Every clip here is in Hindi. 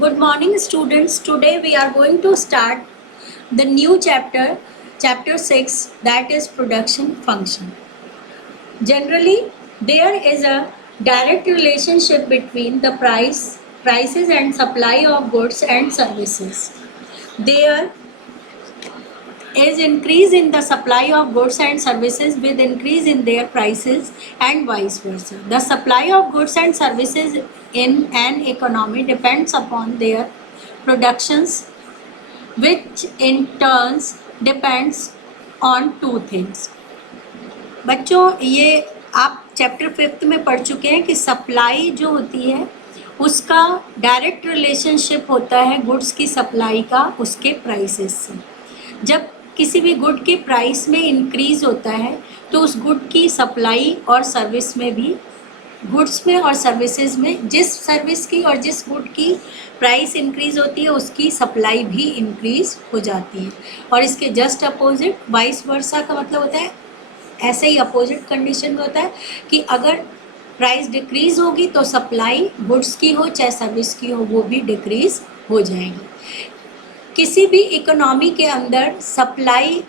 Good morning, students. Today we are going to start the new chapter, chapter 6, that is production function. Generally, there is a direct relationship between the prices and supply of goods and services. There is increase in the supply of goods and services with increase in their prices and vice versa. The supply of goods and services in an economy depends upon their productions, which in turns depends on two things. बच्चों ये आप चैप्टर 5 में पढ़ चुके हैं कि सप्लाई जो होती है उसका डायरेक्ट रिलेशनशिप होता है गुड्स की सप्लाई का उसके प्राइसेस से. जब किसी भी गुड के प्राइस में इंक्रीज होता है तो उस गुड की सप्लाई और सर्विस में भी, गुड्स में और सर्विसेज में जिस सर्विस की और जिस गुड की प्राइस इंक्रीज होती है उसकी सप्लाई भी इंक्रीज हो जाती है. और इसके जस्ट अपोजिट वाइस वर्सा का मतलब होता है, ऐसे ही अपोजिट कंडीशन में होता है कि अगर प्राइस डिक्रीज होगी तो सप्लाई गुड्स की हो चाहे सर्विस की हो वो भी डिक्रीज हो जाएगी. किसी भी इकोनॉमी के अंदर सप्लाई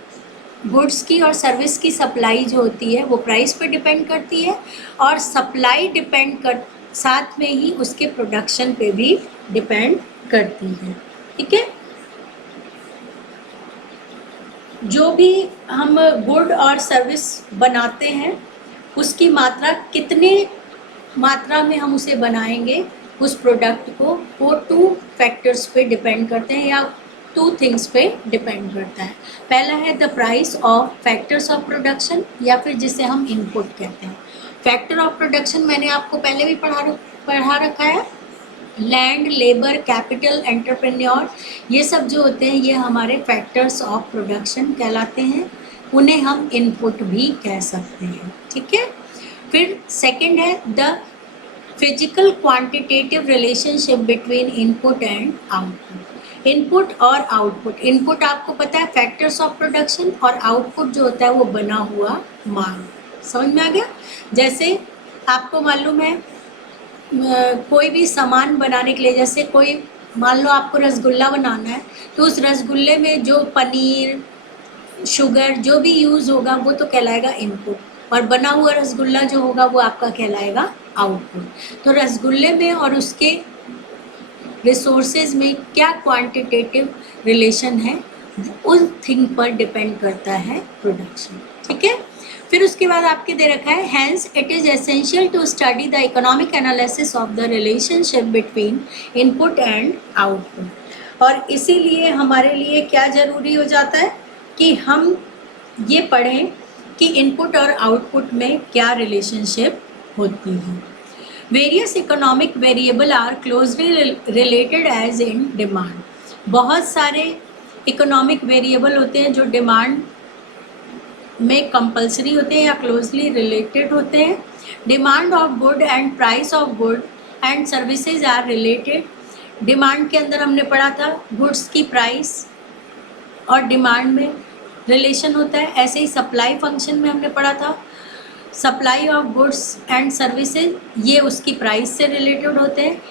गुड्स की और सर्विस की सप्लाई जो होती है वो प्राइस पे डिपेंड करती है और सप्लाई डिपेंड कर साथ में ही उसके प्रोडक्शन पे भी डिपेंड करती है. ठीक है, जो भी हम गुड और सर्विस बनाते हैं उसकी मात्रा कितने मात्रा में हम उसे बनाएंगे उस प्रोडक्ट को, वो टू फैक्टर्स पे डिपेंड करते हैं या टू थिंग्स पे डिपेंड करता है. पहला है the price of factors of production या फिर जिसे हम इनपुट कहते हैं. फैक्टर ऑफ प्रोडक्शन मैंने आपको पहले भी पढ़ा रखा है. लैंड, लेबर, कैपिटल, एंटरप्रेन्योर, ये सब जो होते हैं ये हमारे फैक्टर्स ऑफ प्रोडक्शन कहलाते हैं. उन्हें हम इनपुट भी कह सकते हैं. ठीक है, फिर सेकंड है the physical quantitative relationship between input and output. Input और आउटपुट, इनपुट आपको पता है फैक्टर्स ऑफ प्रोडक्शन और आउटपुट जो होता है वो बना हुआ माल. समझ में आ गया? जैसे आपको मालूम है कोई भी सामान बनाने के लिए, जैसे कोई मान लो आपको रसगुल्ला बनाना है तो उस रसगुल्ले में जो पनीर, शुगर जो भी यूज़ होगा वो तो कहलाएगा इनपुट और बना हुआ रसगुल्ला जो होगा वो आपका कहलाएगा आउटपुट. तो रसगुल्ले में और उसके रिसोर्सेज में क्या क्वांटिटेटिव रिलेशन है उस थिंग पर डिपेंड करता है प्रोडक्शन. ठीक है, फिर उसके बाद आपके दे रखा है hence it is essential to study the economic analysis of the relationship between input and output. और इसीलिए हमारे लिए क्या ज़रूरी हो जाता है कि हम ये पढ़ें कि इनपुट और आउटपुट में क्या रिलेशनशिप होती है. Various economic variable are closely related as in demand. बहुत सारे इकोनॉमिक वेरिएबल होते हैं जो डिमांड में कंपलसरी होते हैं या क्लोजली रिलेटेड होते हैं. Demand of good and price of good and services are related. Demand के अंदर हमने पढ़ा था गुड्स की प्राइस और डिमांड में रिलेशन होता है. ऐसे ही सप्लाई फंक्शन में हमने पढ़ा था supply of goods and services, ये उसकी प्राइस से रिलेटेड होते हैं.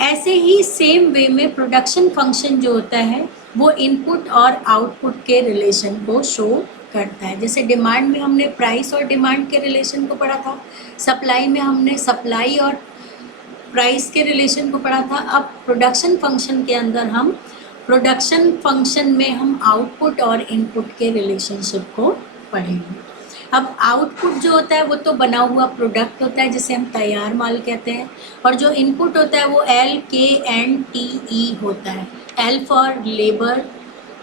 ऐसे ही सेम वे में प्रोडक्शन फंक्शन जो होता है वो इनपुट और आउटपुट के रिलेशन को शो करता है. जैसे डिमांड में हमने प्राइस और डिमांड के रिलेशन को पढ़ा था, सप्लाई में हमने सप्लाई और प्राइस के रिलेशन को पढ़ा था. अब प्रोडक्शन फंक्शन के अंदर हम प्रोडक्शन फंक्शन में हम आउटपुट और इनपुट के रिलेशनशिप को पढ़ेंगे. अब आउटपुट जो होता है वो तो बना हुआ प्रोडक्ट होता है जिसे हम तैयार माल कहते हैं और जो इनपुट होता है वो LKNTE होता है. L for labour,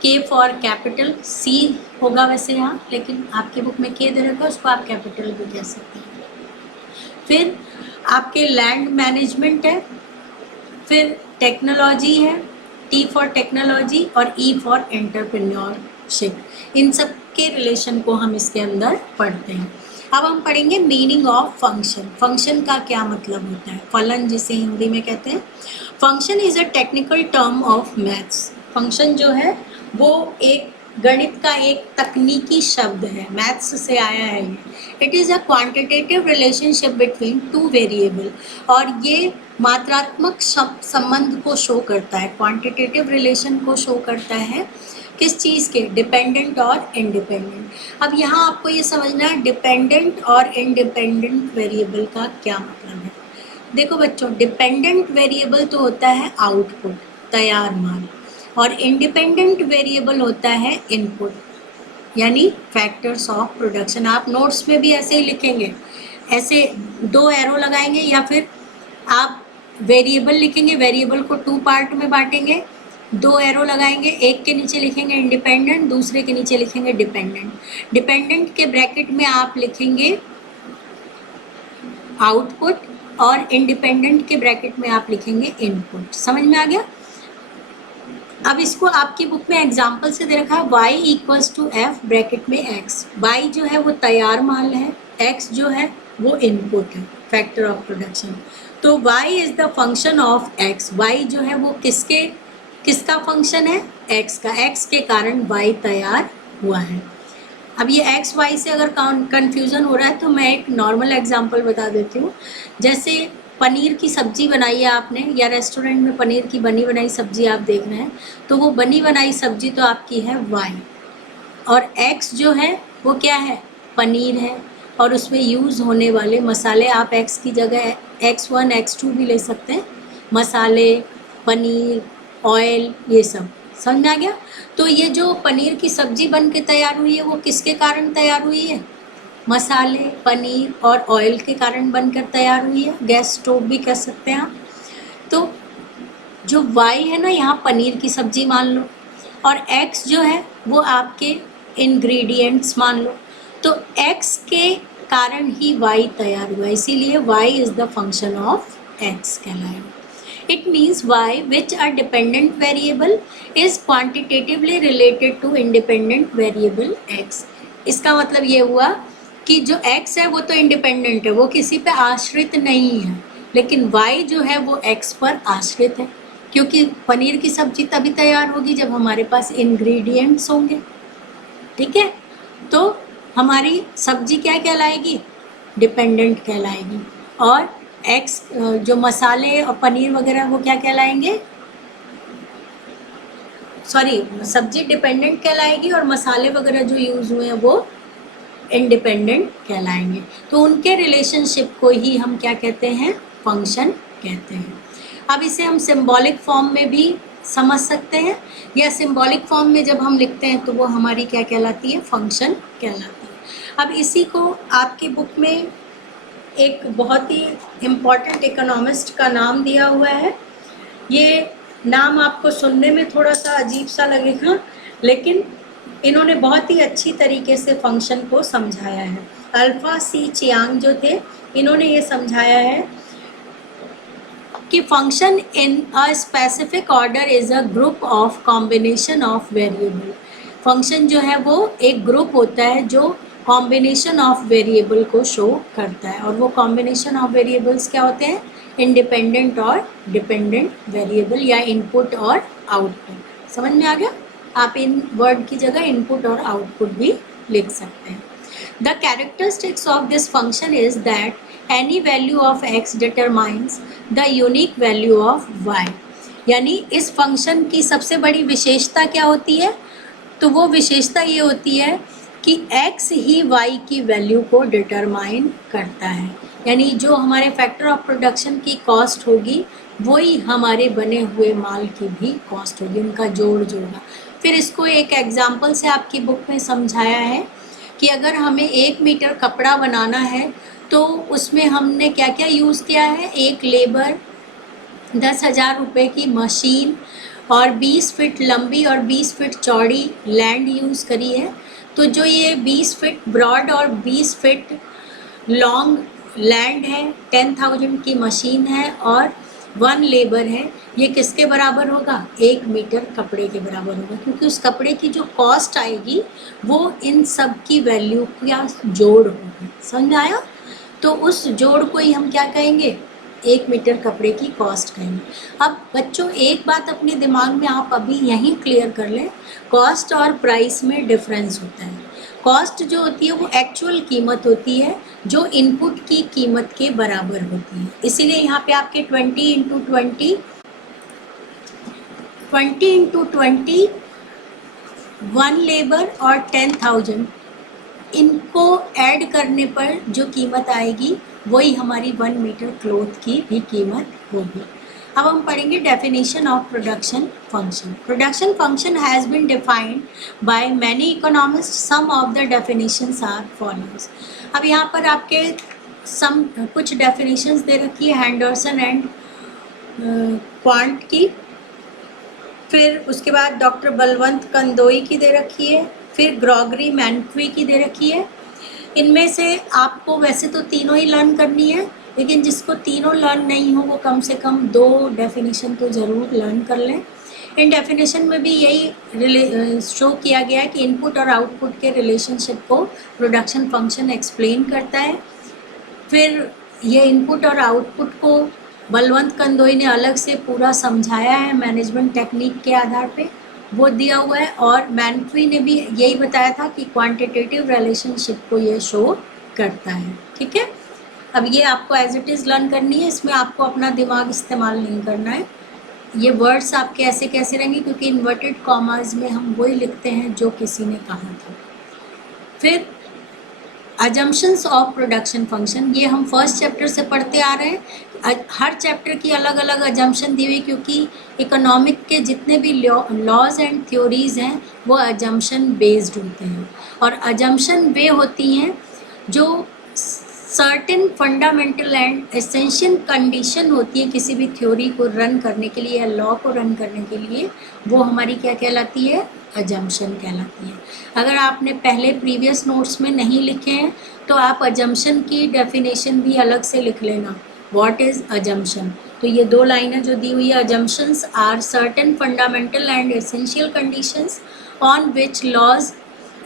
K for capital, C होगा वैसे यहाँ लेकिन आपकी बुक में K दे रखा है, उसको आप कैपिटल भी कह सकते हैं. फिर आपके लैंड मैनेजमेंट है, फिर टेक्नोलॉजी है, T फॉर टेक्नोलॉजी और E फॉर एंटरप्रेन्योरशिप. इन सब के रिलेशन को हम इसके अंदर पढ़ते हैं. अब हम पढ़ेंगे मीनिंग ऑफ फंक्शन. फंक्शन का क्या मतलब होता है, फलन जिसे हिंदी में कहते हैं. Function is a technical term of maths. Function जो है वो एक गणित का एक तकनीकी शब्द है, मैथ्स से आया है ये। It is a quantitative relationship between two variable, और ये मात्रात्मक संबंध को शो करता है, क्वांटिटेटिव रिलेशन को शो करता है। किस चीज़ के? डिपेंडेंट और इंडिपेंडेंट। अब यहाँ आपको ये समझना है डिपेंडेंट और इंडिपेंडेंट वेरिएबल का क्या मतलब है। देखो बच्चों, डिपेंडेंट वेरिएबल तो होता है आउटपुट, तैयार माल, और इंडिपेंडेंट वेरिएबल होता है इनपुट, यानी फैक्टर्स ऑफ प्रोडक्शन। आप नोट्स में भी ऐसे ही लिखेंगे, ऐसे 2 एरो लगाएंगे, या फिर आप वेरिएबल लिखेंगे, वेरिएबल को 2 पार्ट में बांटेंगे, 2 एरो लगाएंगे, एक के नीचे लिखेंगे इंडिपेंडेंट, दूसरे के नीचे लिखेंगे डिपेंडेंट। डिपेंडेंट के ब्रैकेट में आप लिखेंगे आउटपुट, और इंडिपेंडेंट के ब्रैकेट में आप लिखेंगे इनपुट। समझ में आ गया? अब इसको आपकी बुक में एग्जाम्पल से दे रखा है, y equals to F bracket में x। y जो है वो तैयार माल है, x जो है वो इनपुट है, फैक्टर ऑफ प्रोडक्शन। तो y is the function of x। y जो है वो किसका फंक्शन है? x का। x के कारण y तैयार हुआ है। अब ये x y से अगर कन्फ्यूज़न हो रहा है तो मैं एक नॉर्मल एग्जांपल बता देती हूँ। जैसे पनीर की सब्ज़ी बनाई है आपने, या रेस्टोरेंट में पनीर की बनी बनाई सब्ज़ी आप देख रहे हैं, तो वो बनी बनाई सब्ज़ी तो आपकी है y, और x जो है वो क्या है? पनीर है, और उसमें यूज़ होने वाले मसाले आप x की जगह x1 x2 भी ले सकते हैं, मसाले, पनीर, ऑयल, ये सब। समझ में आ गया? तो ये जो पनीर की सब्ज़ी बन के तैयार हुई है वो किसके कारण तैयार हुई है? मसाले, पनीर और ऑयल के कारण बनकर तैयार हुई है। गैस स्टोव भी कह सकते हैं आप। तो जो y है ना, यहाँ पनीर की सब्ज़ी मान लो, और x जो है वो आपके इंग्रेडिएंट्स मान लो। तो x के कारण ही y तैयार हुआ, इसीलिए y is the function of x कहलाएगा। It means y, which a dependent variable, is quantitatively related to independent variable x। इसका मतलब ये हुआ कि जो x है वो तो इंडिपेंडेंट है, वो किसी पे आश्रित नहीं है, लेकिन y जो है वो x पर आश्रित है, क्योंकि पनीर की सब्जी तभी तैयार होगी जब हमारे पास इंग्रेडिएंट्स होंगे। ठीक है? तो हमारी सब्जी क्या कहलाएगी? डिपेंडेंट कहलाएगी, और एक्स जो मसाले और पनीर वगैरह वो क्या कहलाएंगे? सॉरी, सब्जी डिपेंडेंट कहलाएगी, और मसाले वगैरह जो यूज़ हुए हैं वो इंडिपेंडेंट कहलाएंगे। तो उनके रिलेशनशिप को ही हम क्या कहते हैं? फंक्शन कहते हैं। अब इसे हम सिंबॉलिक फॉर्म में भी समझ सकते हैं, या सिंबॉलिक फॉर्म में जब हम लिखते हैं तो वो हमारी क्या कहलाती है? फंक्शन कहलाती है। अब इसी को आपकी बुक में एक बहुत ही इम्पॉर्टेंट इकोनॉमिस्ट का नाम दिया हुआ है। ये नाम आपको सुनने में थोड़ा सा अजीब सा लगेगा, लेकिन इन्होंने बहुत ही अच्छी तरीके से फंक्शन को समझाया है। अल्फा सी चियांग जो थे, इन्होंने ये समझाया है कि function in a specific order is a group of combination of variable. Function जो है वो एक ग्रुप होता है जो कॉम्बिनेशन ऑफ वेरिएबल को शो करता है, और वो कॉम्बिनेशन ऑफ वेरिएबल्स क्या होते हैं? इंडिपेंडेंट और डिपेंडेंट वेरिएबल, या इनपुट और आउटपुट। समझ में आ गया? आप इन वर्ड की जगह इनपुट और आउटपुट भी लिख सकते हैं। The characteristics of this function is that any value of x determines the unique value of y। यानी इस फंक्शन की सबसे बड़ी विशेषता क्या होती है? तो वो विशेषता ये होती है कि x ही y की वैल्यू को डिटरमाइन करता है, यानी जो हमारे फैक्टर ऑफ प्रोडक्शन की कॉस्ट होगी वही हमारे बने हुए माल की भी कॉस्ट होगी, उनका जोड़ होगा। फिर इसको एक एग्जाम्पल से आपकी बुक में समझाया है कि अगर हमें 1 मीटर कपड़ा बनाना है तो उसमें हमने क्या क्या यूज़ किया है? एक लेबर, 10,000 रुपये की मशीन, और 20 फीट लंबी और 20 फीट चौड़ी लैंड यूज़ करी है। तो जो ये 20 फीट ब्रॉड और 20 फीट लॉन्ग लैंड है, 10,000 की मशीन है और 1 लेबर है, ये किसके बराबर होगा? 1 मीटर कपड़े के बराबर होगा, क्योंकि उस कपड़े की जो कॉस्ट आएगी वो इन सब की वैल्यू का जोड़ होगी। समझ आया? तो उस जोड़ को ही हम क्या कहेंगे? 1 मीटर कपड़े की कॉस्ट कहेंगे। अब बच्चों एक बात अपने दिमाग में आप अभी यहीं क्लियर कर लें, कॉस्ट और प्राइस में डिफरेंस होता है। कॉस्ट जो होती है वो एक्चुअल कीमत होती है जो इनपुट की कीमत के बराबर होती है। इसीलिए यहाँ पे आपके 20 इंटू 20 1 लेबर और 10,000 इनको ऐड करने पर जो कीमत आएगी वही हमारी 1 मीटर क्लॉथ की भी कीमत होगी। अब हम पढ़ेंगे definition of production function. Production function has been defined by many economist, some of the definitions are follows. अब यहाँ पर आपके कुछ डेफिनेशंस दे रखी है हैंडरसन एंड क्वांट की, फिर उसके बाद डॉक्टर बलवंत कंदोई की दे रखी है, फिर ग्रॉगरी मैनक्वी की दे रखी है। इनमें से आपको वैसे तो तीनों ही लर्न करनी है, लेकिन जिसको तीनों लर्न नहीं हो वो कम से कम 2 डेफिनेशन तो ज़रूर लर्न कर लें। इन डेफिनेशन में भी यही शो किया गया है कि इनपुट और आउटपुट के रिलेशनशिप को प्रोडक्शन फंक्शन एक्सप्लेन करता है। फिर ये इनपुट और आउटपुट को बलवंत कंदोई ने अलग से पूरा समझाया है मैनेजमेंट टेक्निक के आधार पे, वो दिया हुआ है। और मैनक्वी ने भी यही बताया था कि क्वांटिटेटिव रिलेशनशिप को ये शो करता है। ठीक है, अब ये आपको एज इट इज़ लर्न करनी है, इसमें आपको अपना दिमाग इस्तेमाल नहीं करना है। ये वर्ड्स आपके ऐसे कैसे रहेंगे, क्योंकि इन्वर्टेड कॉमास में हम वही लिखते हैं जो किसी ने कहा था। फिर अजम्पशंस ऑफ प्रोडक्शन फंक्शन, ये हम फर्स्ट चैप्टर से पढ़ते आ रहे हैं। हर चैप्टर की अलग अलग अजम्पशन दी हुई, क्योंकि इकोनॉमिक के जितने भी लॉज एंड थ्योरीज हैं वो अजम्पशन बेस्ड होते हैं। और अजम्पशन वे होती हैं जो certain fundamental and essential condition होती है किसी भी थ्योरी को रन करने के लिए या लॉ को रन करने के लिए, वो हमारी क्या कहलाती है, अजम्पशन कहलाती है। अगर आपने पहले प्रीवियस नोट्स में नहीं लिखे हैं तो आप अजम्पशन की डेफिनेशन भी अलग से लिख लेना, व्हाट इज़ अजम्पशन। तो ये 2 लाइनें जो दी हुई है, assumptions are certain fundamental and essential conditions on which laws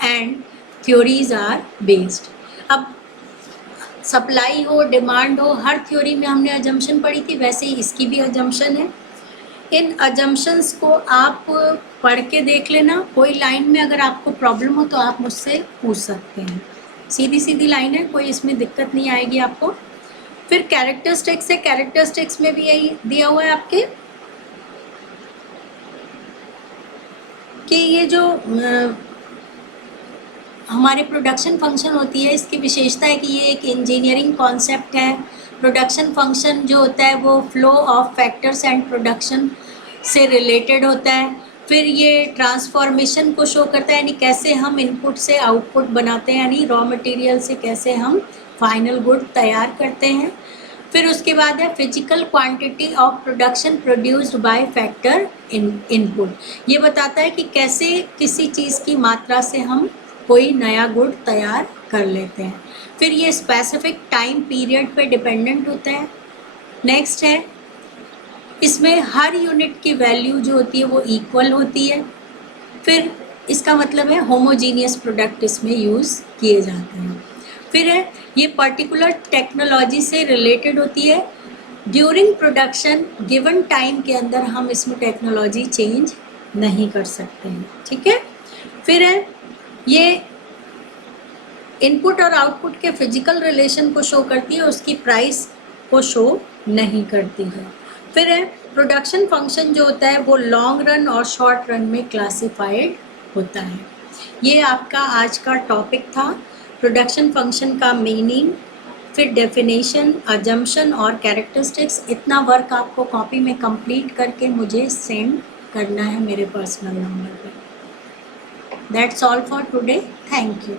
and theories are based. अब सप्लाई हो, डिमांड हो, हर थ्योरी में हमने अजम्पशन पढ़ी थी, वैसे ही इसकी भी अजम्पशन है। इन अजम्पशंस को आप पढ़ के देख लेना, कोई लाइन में अगर आपको प्रॉब्लम हो तो आप मुझसे पूछ सकते हैं। सीधी सीधी लाइन है, कोई इसमें दिक्कत नहीं आएगी आपको। फिर कैरेक्टरिस्टिक्स है, कैरेक्टरिस्टिक्स में भी यही दिया हुआ है आपके कि ये जो हमारे प्रोडक्शन फंक्शन होती है, इसकी विशेषता है कि ये एक इंजीनियरिंग कॉन्सेप्ट है। प्रोडक्शन फंक्शन जो होता है वो flow of factors and production से रिलेटेड होता है। फिर ये ट्रांसफॉर्मेशन को शो करता है, यानी कैसे हम इनपुट से आउटपुट बनाते हैं, यानी रॉ मटेरियल से कैसे हम फाइनल गुड तैयार करते हैं। फिर उसके बाद है physical quantity of production produced by factor input. ये बताता है कि कैसे किसी चीज़ की मात्रा से हम कोई नया गुड तैयार कर लेते हैं। फिर ये स्पेसिफिक टाइम पीरियड पे डिपेंडेंट होता है। नेक्स्ट है, इसमें हर यूनिट की वैल्यू जो होती है वो इक्वल होती है। फिर इसका मतलब है होमोजीनियस प्रोडक्ट इसमें यूज़ किए जाते हैं। फिर है ये पर्टिकुलर टेक्नोलॉजी से रिलेटेड होती है। ड्यूरिंग प्रोडक्शन गिवन टाइम के अंदर हम इसमें टेक्नोलॉजी चेंज नहीं कर सकते हैं। ठीक है, फिर है ये इनपुट और आउटपुट के फिजिकल रिलेशन को शो करती है, उसकी प्राइस को शो नहीं करती है। फिर है प्रोडक्शन फंक्शन जो होता है वो लॉन्ग रन और शॉर्ट रन में क्लासिफाइड होता है। ये आपका आज का टॉपिक था, प्रोडक्शन फंक्शन का मीनिंग, फिर डेफिनेशन, अजम्पशन और कैरेक्टरिस्टिक्स। इतना वर्क आपको कॉपी में कंप्लीट करके मुझे सेंड करना है मेरे पर्सनल नंबर पर। That's all for today. Thank you.